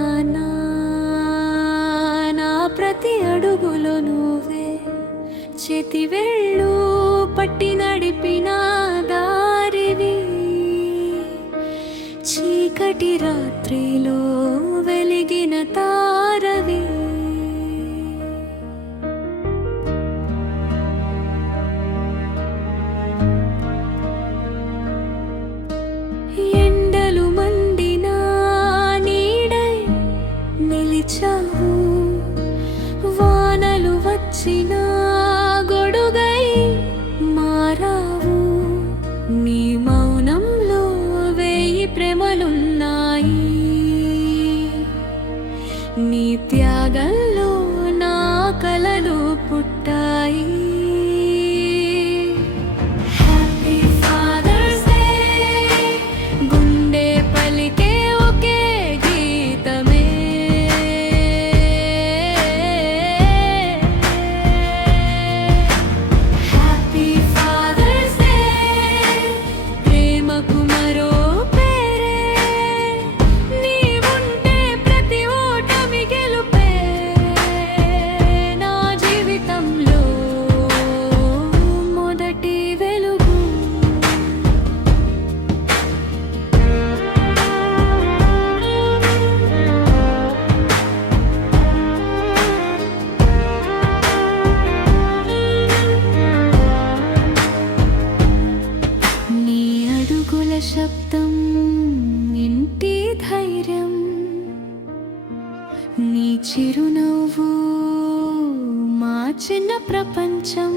నాన్నా నా ప్రతి అడుగులో నువ్వే చేతి వెళ్ళు పట్టి నడిపిన దారివి చీకటి రాత్రిలో వెలిగిన తారవి ఎండలు మండినా నీడై నిలిచావు వానలు వచ్చినా గొడుగై మారావు నీ మౌనంలో వేయి ప్రేమలున్నాయి నీ త్యాగంలో నా కలలు పుట్టాయి హ్యాపీ ఫాదర్స్ డే గుండె పలికే ఒకే గీతమే హ్యాపీ ఫాదర్స్ డే ప్రేమకు మరో పేరే నీవుంటే ప్రతి ఓటమి గెలుపే నా జీవితంలో మొదటి వెలుగు నీ అడుగుల శబ్దం ఇంటి ధైర్యం నీ చిరునవ్వు మా చిన్న ప్రపంచం